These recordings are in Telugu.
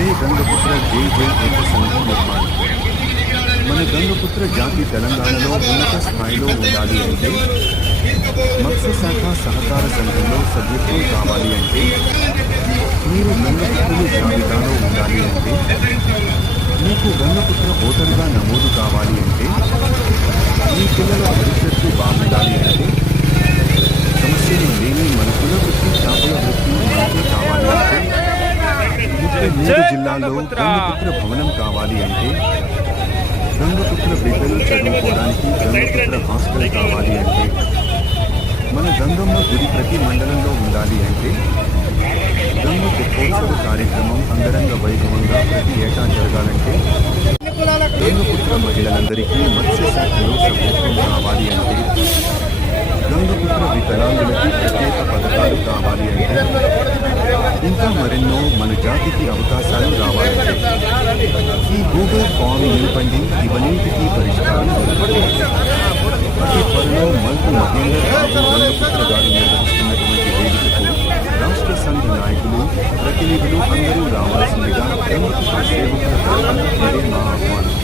జై గంగపుత్ర జై జై ఏక సంఘం నిర్మాణం మన గంగపుత్ర జాతి తెలంగాణలో ఉన్నత స్థాయిలో ఉండాలి అంటే మత్స్యశాఖ సహకార సంఘంలో సభ్యత్వం కావాలి అంటే మీరు గంగపుత్రులు జాబితాలో ఉండాలి అంటే మీకు గంగపుత్ర ఓటరుగా నమోదు కావాలి అంటే మీ పిల్లల భవిష్యత్తు బాగుండాలి అంటే సమస్యలు లేని మన కుల వృత్తి చేపల వృత్తి మనకే కావాలి అంటే ముప్పై మూడు జిల్లాల్లో గంగపుత్ర భవనం కావాలి అంటే గంగపుత్ర బిడ్డలు చదువుకోవడానికి గంగపుత్ర హాస్టల్ కావాలి అంటే మన గంగమ్మ గుడి ప్రతి మండలంలో ఉండాలి అంటే గంగ తెప్పోత్సవ కార్యక్రమం అంగరంగ వైభవంగా ప్రతి ఏటా జరగాలంటే గంగపుత్ర మహిళలందరికీ మత్స్య శాఖలో సభ్యత్వం కావాలి అంటే గంగపుత్ర వికలాంగులకి ప్రత్యేక పథకాలు కావాలి అంటే ఇంకా మరెన్నో మన జాతికి అవకాశాలు రావాలంటే ఈ గూగుల్ ఫామ్ నింపండి ఇవన్నింటికీ పరిష్కారం దొరుకుతుంది. అతి త్వరలో మల్కు మహేందర్ బాబు గంగపుత్ర గారు నిర్వహిస్తున్నటువంటి వేదికకు రాష్ట్ర సంఘ నాయకులు ప్రతినిధులు అందరూ రావాల్సిందిగా గంగపుత్ర సేవకుల తరఫున ఇదే మా ఆహ్వానం.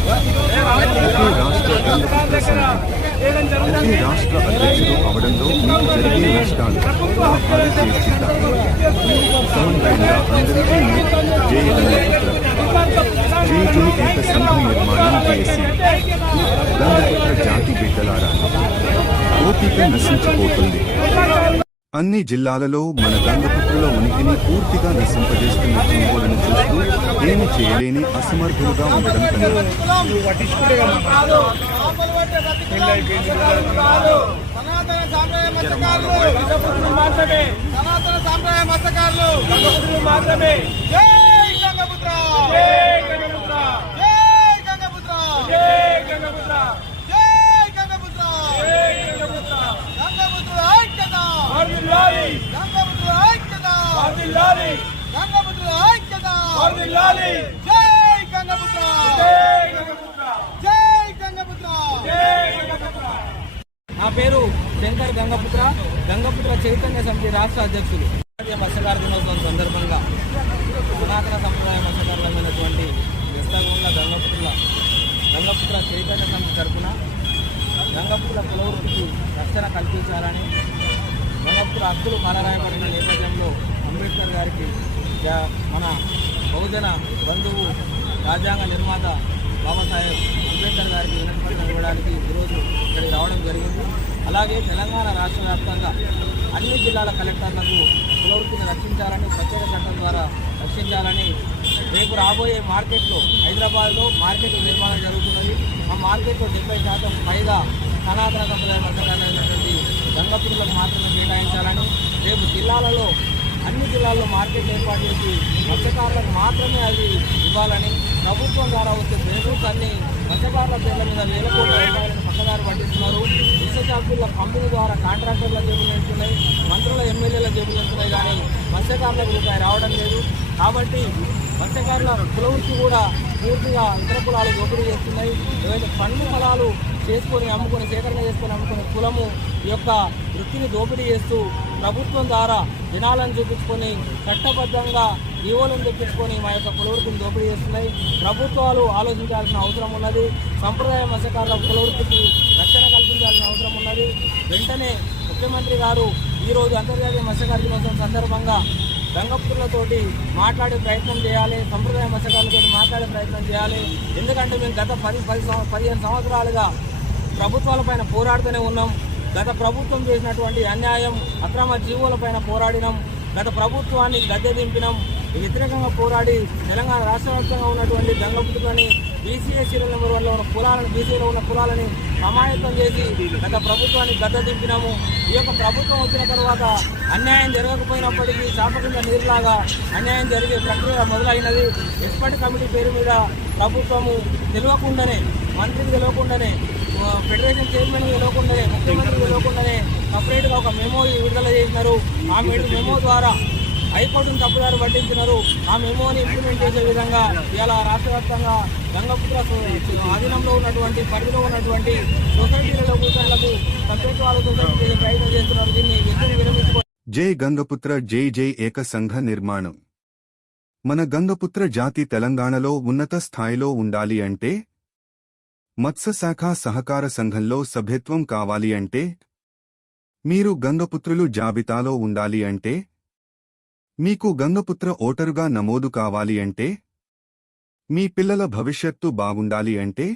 ఒకే రాష్ట్ర గంగపుత్ర సంఘం ఒకే రాష్ట్ర అధ్యక్షుడు అవడంలో మీకు జరిగే నష్టాలు లాభాలు చేర్చిద్దాం సమన్వయంగా సంఘం నిర్మాణం చేసి జాతి బిడ్డలారా ఓపిక నశించిపోతుంది అన్ని జిల్లాలలో మన గంగపుత్రుల ఉనికిని పూర్తిగా నశింపజేస్తున్న జీవులను ఏమి చేయలేని అసమర్థులుగా ఉండడం కన్నా వర్ధిల్లాలి జై గంగపుత్ర. జై గంగపుత్ర. జై గంగపుత్ర. జై గంగపుత్ర. నా పేరు శంకర్ గంగపుత్ర. గంగపుత్ర చైతన్య సమితి రాష్ట్ర అధ్యక్షులు. జాతీయ మత్స్యకార దినోత్సవం సందర్భంగా సనాతన సంప్రదాయ మత్స్యకారులమైనటువంటి వెస్తగొండ గంగపుత్రుల గంగపుత్ర చైతన్య సమితి తరఫున గంగపుత్రుల కులవృత్తికి రక్షణ కల్పించాలని గంగపుత్ర హక్కులు కాలరాయబడిన నేపథ్యంలో అంబేద్కర్ గారికి జా- మన బహుజన బంధువు రాజ్యాంగ నిర్మాత బాబాసాహెబ్ అంబేద్కర్ గారికి వినతిపత్రం ఇవ్వడానికి ఈరోజు ఇక్కడికి రావడం జరిగింది. అలాగే తెలంగాణ రాష్ట్ర వ్యాప్తంగా అన్ని జిల్లాల కలెక్టర్లకు కులవృత్తిని రక్షించాలని ప్రత్యేక చట్టం ద్వారా రక్షించాలని రేపు రాబోయే మార్కెట్లో హైదరాబాద్లో మార్కెట్ నిర్మాణం జరుగుతున్నది. ఆ మార్కెట్లో డెబ్బై శాతం పైగా సనాతన సంప్రదాయ మత్స్యకారులైనటువంటి గంగపురులకు మాత్రమే కేటాయించాలని రేపు జిల్లాలలో అన్ని జిల్లాల్లో మార్కెట్ ఏర్పాటు చేసి మత్స్యకారులకు మాత్రమే అది ఇవ్వాలని ప్రభుత్వం ద్వారా వచ్చే బెనిఫిట్స్ అన్ని మత్స్యకారుల పేర్ల మీద వేల కోట్ల రూపాయలను పక్కదారి పట్టిస్తున్నారు. ఇసుక చాకుల కంపెనీ ద్వారా కాంట్రాక్టర్ల జేబులు వెళ్తున్నాయి మంత్రుల ఎమ్మెల్యేల జేబులు వెళ్తున్నాయి కానీ మత్స్యకారులకు రూపాయి రావడం లేదు. కాబట్టి మత్స్యకారుల కులవృత్తి కూడా పూర్తిగా ఇతర కులాలు దోపిడీ చేస్తున్నాయి. ఏవైతే పండ్లు ఫలాలు చేసుకొని అమ్ముకొని సేకరణ చేసుకొని అమ్ముకునే కులము ఈ యొక్క వృత్తిని దోపిడీ చేస్తూ ప్రభుత్వం ద్వారా జనాలను చూపించుకొని చట్టబద్ధంగా జీవోలను తెప్పించుకొని మా యొక్క కులవృత్తిని దోపిడీ చేస్తున్నాయి. ప్రభుత్వాలు ఆలోచించాల్సిన అవసరం ఉన్నది. సంప్రదాయ మత్స్యకారుల కులవృత్తికి రక్షణ కల్పించాల్సిన అవసరం ఉన్నది. వెంటనే ముఖ్యమంత్రి గారు ఈరోజు అంతర్జాతీయ మత్స్యకార దినోత్సవం సందర్భంగా గంగపుత్రులతోటి మాట్లాడే ప్రయత్నం చేయాలి సంప్రదాయ మత్స్యకారులతో మాట్లాడే ప్రయత్నం చేయాలి. ఎందుకంటే మేము గత పది పది పదిహేను సంవత్సరాలుగా ప్రభుత్వాలపైన పోరాడుతూనే ఉన్నాం. గత ప్రభుత్వం చేసినటువంటి అన్యాయం అక్రమ జీవులపైన పోరాడినాం. గత ప్రభుత్వాన్ని గద్దె దింపినాం. వ్యతిరేకంగా పోరాడి తెలంగాణ రాష్ట్ర వ్యాప్తంగా ఉన్నటువంటి గంగపుత్రులని బీసీఏ సీరియల్ నెంబర్ వల్ల ఉన్న కులాలను బీసీలో ఉన్న కులాలని అమాయకం చేసి గత ప్రభుత్వాన్ని గద్దె దింపినాము ఈ యొక్క ప్రభుత్వం వచ్చిన తర్వాత అన్యాయం జరగకపోయినప్పటికీ చాపకింద నీరులాగా అన్యాయం జరిగే ప్రక్రియ మొదలైనది. ఎక్స్పర్ట్ కమిటీ పేరు మీద ప్రభుత్వము తెలియకుండానే మంత్రికి తెలియకుండానే ఫెడరేషన్ చైర్మన్ తెలియకుండానే ముఖ్యమంత్రి తెలియకుండానే సపరేట్గా ఒక మెమో విడుదల చేసినారు. ఆ మెమో ద్వారా హైకోర్టును తప్పుదారు పట్టించినారు. ఆ మెమోని ఇంప్లిమెంట్ చేసే విధంగా ఇలా రాష్ట్ర వ్యాప్తంగా గంగపుత్ర ఆధీనంలో ఉన్నటువంటి పరిధిలో ఉన్నటువంటి సొసైటీలలో కూర్చోలకు సపరేట్ వాళ్ళ సొసైటీ చేసే ప్రయత్నం చేస్తున్నారు. దీన్ని విద్యను విరమించుకో జై గంగపుత్ర జై జై ఏక సంఘ నిర్మాణం. మన గంగపుత్ర జాతి తెలంగాణలో ఉన్నత స్థాయిలో ఉండాలి అంటే మత్స్యశాఖ సహకార సంఘంలో సభ్యత్వం కావాలి అంటే మీరు గంగపుత్రులు జాబితాలో ఉండాలి అంటే మీకు గంగపుత్ర ఓటరుగా నమోదు కావాలి అంటే? మీ పిల్లల భవిష్యత్తు బాగుండాలి అంటే?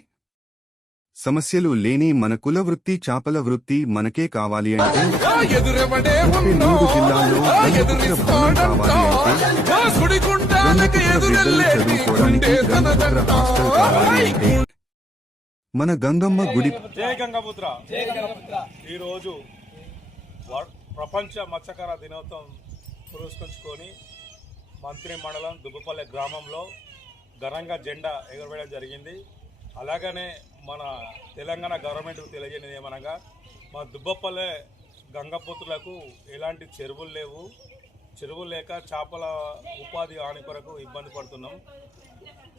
సమస్యలు లేని మన కుల వృత్తి చాపల వృత్తి మనకే కావాలి అంటే? మూడు జిల్లాల్లో మన గంగమ్మ గుడి జై గంగపుత్ర. ఈరోజు ప్రపంచ మత్స్యకార దినోత్సవం పురస్కరించుకొని మంత్రి మండలం దుబ్బపల్లె గ్రామంలో ఘనంగా జెండా ఎగురవేయడం జరిగింది. అలాగనే మన తెలంగాణ గవర్నమెంట్కు తెలియజేయడం ఏమనగా మా దుబ్బపల్లె గంగపుత్రులకు ఎలాంటి చెరువులు లేవు. చెరువులు లేక చేపల ఉపాధి హాని కొరకు ఇబ్బంది పడుతున్నాం.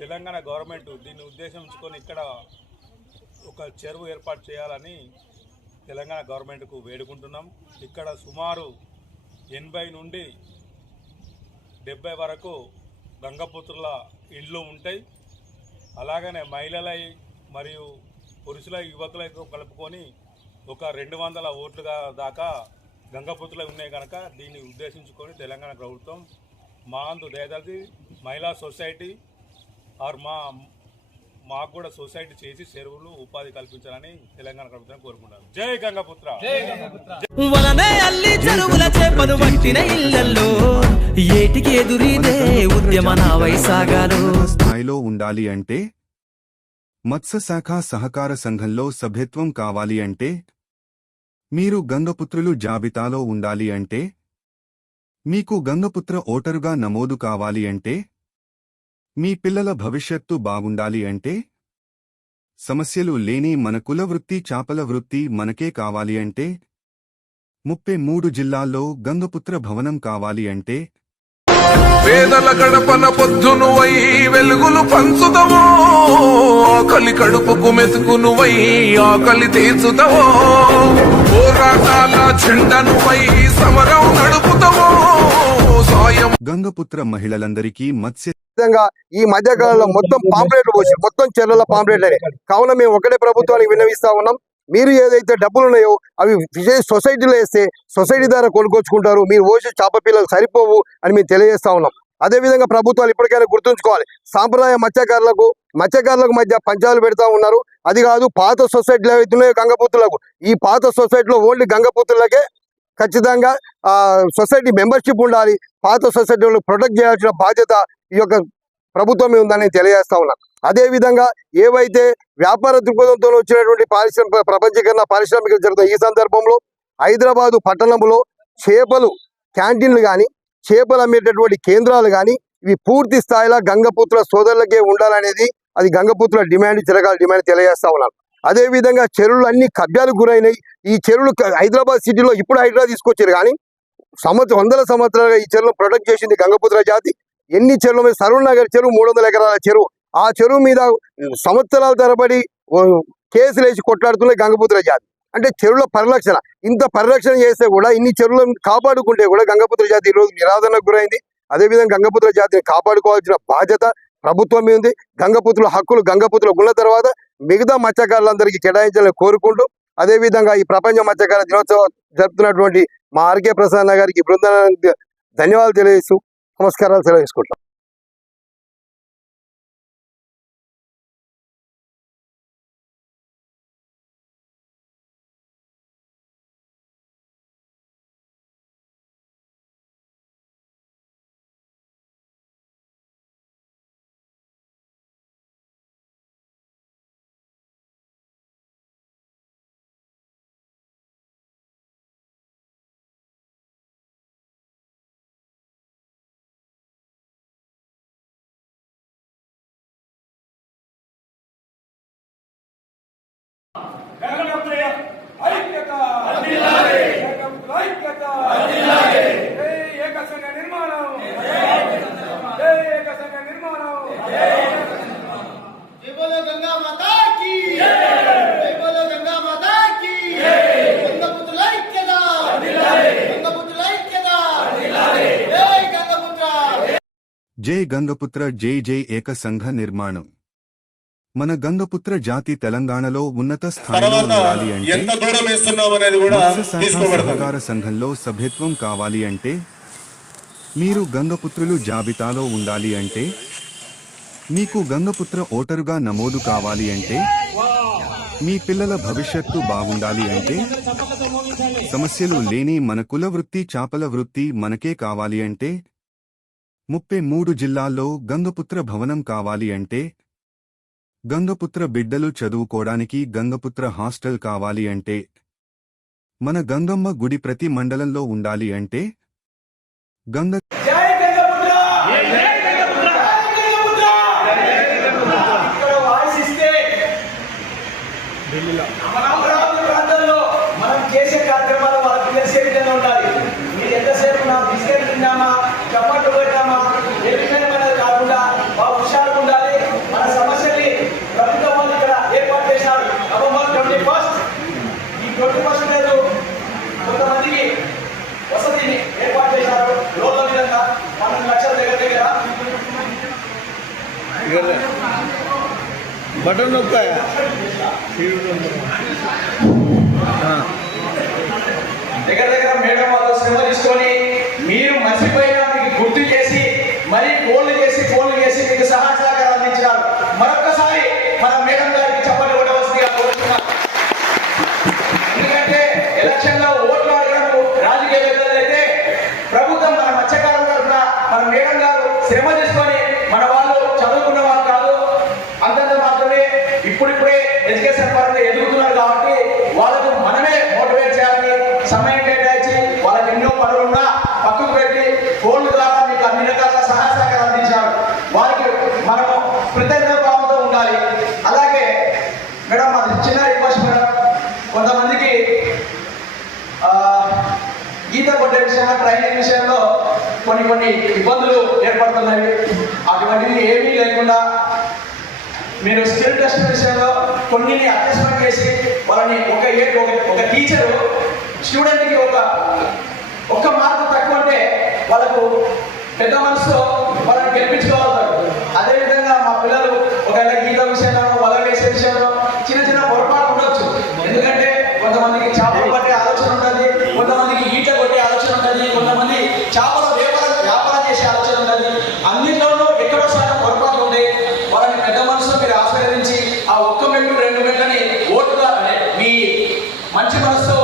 తెలంగాణ గవర్నమెంట్ దీన్ని ఉద్దేశించుకొని ఇక్కడ ఒక చెరువు ఏర్పాటు చేయాలని తెలంగాణ గవర్నమెంట్కు వేడుకుంటున్నాం. ఇక్కడ సుమారు ఎనభై నుండి డెబ్బై వరకు గంగపుత్రుల ఇండ్లు ఉంటాయి. అలాగనే మహిళలై మరియు పురుషుల యువకులకు కలుపుకొని ఒక రెండు వందల ఓట్లుగా దాకా గంగపుత్రులు ఉన్నాయి కనుక దీన్ని ఉద్దేశించుకొని తెలంగాణ ప్రభుత్వం మా అందు దయదలిచి మహిళా సొసైటీ ఆర్ మా మాకు కూడా సొసైటీ చేసి చెరువులు ఉపాధి కల్పించాలని తెలంగాణ ప్రభుత్వం కోరుకుంటున్నాను జై గంగపుత్ర. వలనే అల్లి చెరువుల చేపలు పట్టిన ఇళ్ళలో ఏటికి ఎదురీదే ఉద్యమ నా వైసాగాలు. స్థాయిలో ఉండాలి అంటే మత్స్యశాఖ సహకార సంఘంలో సభ్యత్వం కావాలి అంటే మీరు గంగపుత్రులు జాబితాలో ఉండాలి అంటే మీకు గంగపుత్ర ఓటరుగా నమోదు కావాలి అంటే మీ పిల్లల భవిష్యత్తు బాగుండాలి అంటే? సమస్యలు లేని మన కుల వృత్తి చాపల వృత్తి మనకే కావాలి అంటే? ముప్పై మూడు జిల్లాల్లో గంగపుత్ర భవనం కావాలి అంటే? పేదల గడపన పొద్దును వై వెలుగులు పంచుదవో ఆకలి కడుపుకు మెతుకును వై ఆకలి తీర్చుదవో పోరాటాల చెండను వై సమరం నడుపుతావో సాయం గంగపుత్ర మహిళలందరికీ మత్స్య విధంగా ఈ మధ్య కాలంలో మొత్తం పాంప్లెట్లు పోసి మొత్తం చెర్లలో పాంప్లెట్లనే కావున మేము ఒకటే ప్రభుత్వానికి విన్నవిస్తా ఉన్నాం. మీరు ఏదైతే డబ్బులు ఉన్నాయో అవి విజయ్ సొసైటీలో వేస్తే సొసైటీ ద్వారా కొనుక్కొచ్చుకుంటారు. మీరు పోసే చేప పిల్లలు సరిపోవు అని మేము తెలియజేస్తా ఉన్నాం. అదే విధంగా ప్రభుత్వాలు ఇప్పటికైనా గుర్తుంచుకోవాలి. సాంప్రదాయ మత్స్యకారులకు మత్స్యకారులకు మధ్య పంచాలు పెడతా ఉన్నారు. అది కాదు పాత సొసైటీలు ఏవైతున్నాయో గంగపుత్రులకు ఈ పాత సొసైటీలో ఓన్లీ గంగపుత్రులకే ఖచ్చితంగా ఆ సొసైటీ మెంబర్షిప్ ఉండాలి. పాత సొసైటీలను ప్రొటెక్ట్ చేయాల్సిన బాధ్యత ఈ యొక్క ప్రభుత్వమే ఉందని తెలియజేస్తా ఉన్నా. అదేవిధంగా ఏవైతే వ్యాపార దృక్పథంతో వచ్చినటువంటి పారిశ్రామిక ప్రపంచీకరణ పారిశ్రామిక జరుగుతున్న ఈ సందర్భంలో హైదరాబాదు పట్టణంలో చేపలు క్యాంటీన్లు కానీ చేపలు అమ్మేటటువంటి కేంద్రాలు కానీ ఇవి పూర్తి స్థాయిలో గంగపుత్ర సోదరులకే ఉండాలనేది అది గంగపుత్రుల డిమాండ్ చిరకాల డిమాండ్ తెలియజేస్తా ఉన్నాను. అదేవిధంగా చెరువులు అన్ని కబ్జాలకు గురైనాయి. ఈ చెరువులు హైదరాబాద్ సిటీలో ఇప్పుడు హైదరాబాద్ తీసుకొచ్చారు కానీ సంవత్సరం వందల సంవత్సరాలుగా ఈ చెరువును ప్రొటెక్ట్ చేసింది గంగపుత్ర జాతి. ఎన్ని చెరువుల మీద సరూర్ నగర్ చెరువు మూడు వందల ఎకరాల చెరువు. ఆ చెరువు మీద సంవత్సరాల తరబడి కేసులు వేసి కొట్లాడుతున్నాయి గంగపుత్ర జాతి. అంటే చెరువుల పరిరక్షణ. ఇంత పరిరక్షణ చేస్తే కూడా ఇన్ని చెరువులను కాపాడుకుంటే కూడా గంగపుత్ర జాతి ఈరోజు రోజు నిరాదరణకు గురైంది. అదేవిధంగా గంగపుత్ర జాతిని కాపాడుకోవాల్సిన బాధ్యత ప్రభుత్వం మీద ఉంది. గంగపుత్రుల హక్కులు గంగపుత్రులకు ఉన్న తర్వాత మిగతా మత్స్యకారులందరికీ కేటాయించాలని కోరుకుంటూ అదేవిధంగా ఈ ప్రపంచ మత్స్యకార దినోత్సవం జరుపుతున్నటువంటి మా ఆర్కే ప్రసాద్ గారికి బృందానికి ధన్యవాదాలు తెలియజేస్తూ నమస్కారాలు సెలవు జై గంగపుత్ర! జై జై ఏక సంఘ నిర్మాణం! మన గంగపుత్ర జాతి తెలంగాణలో ఉన్నత స్థాయిలో ఉండాలి అంటే సహకార సంఘంలో సభ్యత్వం కావాలి అంటే మీరు గంగపుత్రులు జాబితాలో ఉండాలి అంటే మీకు గంగపుత్ర ఓటరుగా నమోదు కావాలి అంటే మీ పిల్లల భవిష్యత్తు బాగుండాలి అంటే సమస్యలు లేని మన కుల వృత్తి చాపల వృత్తి మనకే కావాలి అంటే ముప్పై మూడు జిల్లాల్లో గంగపుత్ర భవనం కావాలి అంటే గంగపుత్ర బిడ్డలు చదువుకోడానికి గంగపుత్ర హాస్టల్ కావాలి అంటే మన గంగమ్మ గుడి ప్రతి మండలంలో ఉండాలి అంటే గంగ బటన్ నొక్కా దగ్గర దగ్గర మేడం వాళ్ళ శ్రమ తీసుకొని మీరు మర్చిపోయిన మీకు గుర్తు చేసి మరీ ఫోన్లు చేసి ఫోన్లు చేసి మీకు సహాయం కొన్ని ఇబ్బందులు ఏర్పడుతున్నాయి. అటువంటిది ఏమీ లేకుండా మీరు స్కిల్ టెస్ట్ విషయంలో కొన్ని అసెస్మెంట్ చేసి వాళ్ళని ఒక ఒక టీచరు స్టూడెంట్కి ఒక ఒక్క మార్కు తక్కువ అంటే వాళ్ళకు పెద్ద మనసుతో వాళ్ళని గెలిపించుకో వెంటనే ఓటుగా మీ మంచి మనసుతో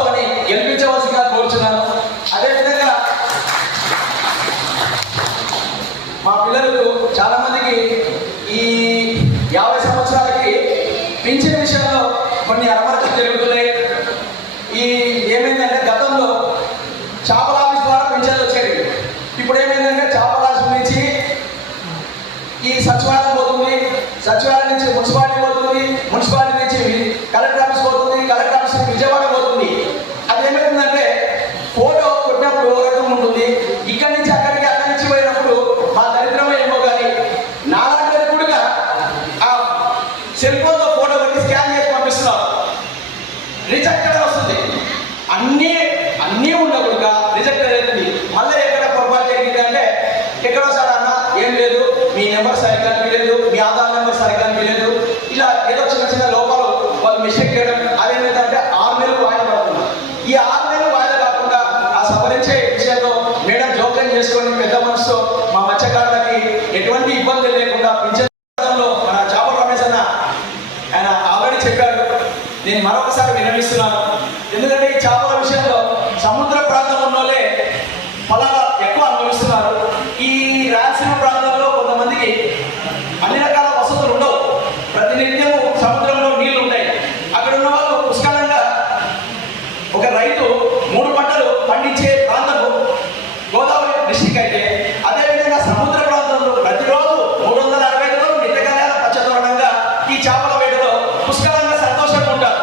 ఖండిస్తున్నాను ఎందుకంటే ఈ చేపల విషయంలో సముద్ర ప్రాంతం ఉన్న వాళ్ళే ఎక్కువ అనుభవిస్తున్నారు. ఈ రాయలసీమ ప్రాంతంలో కొంతమందికి అన్ని రకాల వసతులు ఉండవు. ప్రతినిత్యం సముద్రంలో నీళ్ళు ఉన్నాయి అక్కడ ఉన్న వాళ్ళు పుష్కలంగా ఒక రైతు మూడు పంటలు పండించే ప్రాంతము గోదావరి డిస్టిక్ అయితే అదేవిధంగా సముద్ర ప్రాంతంలో ప్రతిరోజు మూడు వందల అరవై ఐదులో నిట్టకాల పచ్చదోరణంగా ఈ చేపల వేటలో పుష్కలంగా సంతోషంగా ఉంటారు.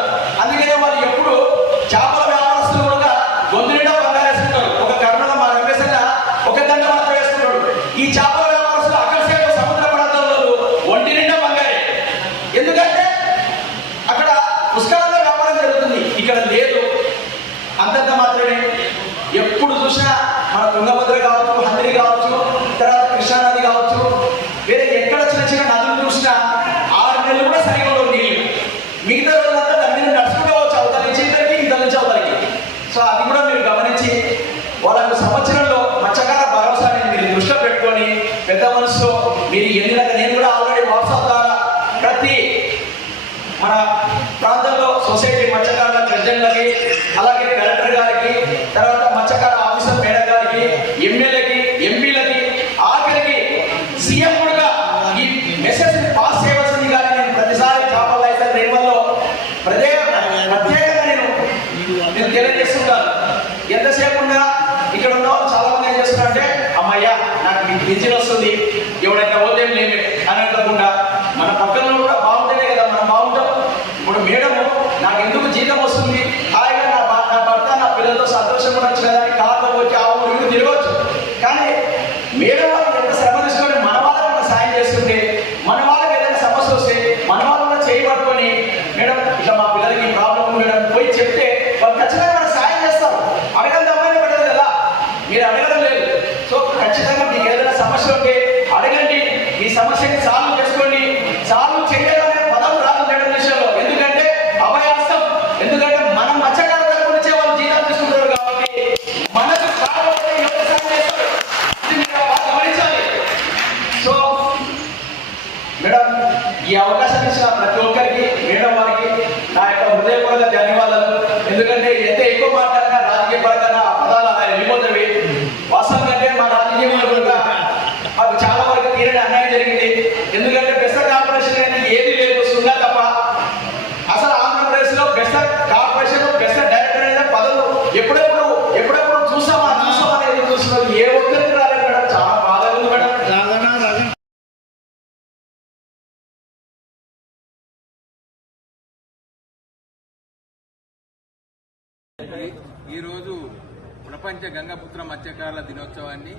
గంగపుత్ర మత్స్యకారుల దినోత్సవాన్ని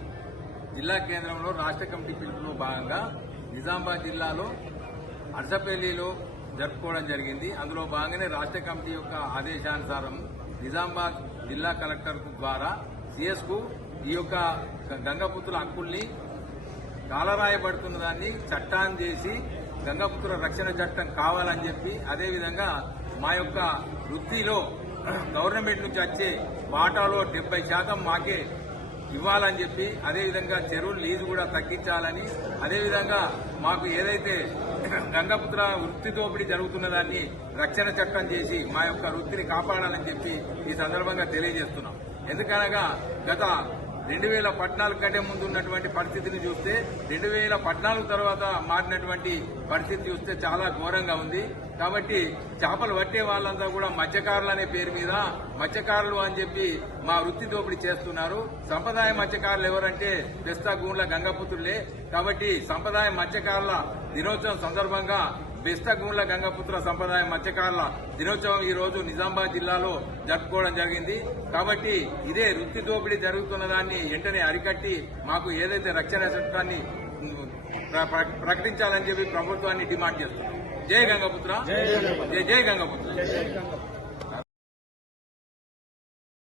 జిల్లా కేంద్రంలో రాష్ట్ర కమిటీ పిలుపులో భాగంగా నిజామాబాద్ జిల్లాలో అర్సపల్లిలో జరుపుకోవడం జరిగింది. అందులో భాగంగానే రాష్ట్ర కమిటీ యొక్క ఆదేశానుసారం నిజామాబాద్ జిల్లా కలెక్టర్ ద్వారా సిఎస్కు ఈ యొక్క గంగపుత్రుల హక్కుల్ని కాలరాయబడుతున్న దాన్ని చట్టాన్ని చేసి గంగపుత్ర రక్షణ చట్టం కావాలని చెప్పి అదేవిధంగా మా యొక్క వృత్తిలో గవర్నమెంట్ నుంచి వచ్చే వాటాలో డెబ్బై శాతం మాకే ఇవ్వాలని చెప్పి అదేవిధంగా చెరువులు లీజు కూడా తగ్గించాలని అదేవిధంగా మాకు ఏదైతే గంగపుత్ర వృత్తి దోపిడీ జరుగుతున్న దాన్ని రక్షణ చట్టం చేసి మా యొక్క వృత్తిని కాపాడాలని చెప్పి ఈ సందర్భంగా తెలియజేస్తున్నాం. ఎందుకనగా గత రెండు వేల పద్నాలుగు కంటే ముందు ఉన్నటువంటి పరిస్థితిని చూస్తే రెండు వేల పద్నాలుగు తర్వాత మారినటువంటి పరిస్థితి చూస్తే చాలా ఘోరంగా ఉంది. కాబట్టి చేపలు పట్టే వాళ్ళంతా కూడా మత్స్యకారులు అనే పేరు మీద మత్స్యకారులు అని చెప్పి మా వృత్తి దోపిడీ చేస్తున్నారు. సంప్రదాయ మత్స్యకారులు ఎవరంటే బెస్తా గూండ్ల గంగపుత్రులే. కాబట్టి సంప్రదాయ మత్స్యకారుల దినోత్సవం సందర్భంగా బెస్తగూండ్ల గంగపుత్ర సంప్రదాయ మత్స్యకారుల దినోత్సవం ఈ రోజు నిజామాబాద్ జిల్లాలో జరుపుకోవడం జరిగింది. కాబట్టి ఇదే వృత్తి దోపిడీ జరుగుతున్న దాన్ని వెంటనే అరికట్టి మాకు ఏదైతే రక్షణ చట్టాన్ని ప్ర- ప్ర- ప్రకటించాలని చెప్పి ప్రభుత్వాన్ని డిమాండ్ చేస్తున్నాం. జై గంగపుత్ర. జై జై గంగపుత్ర.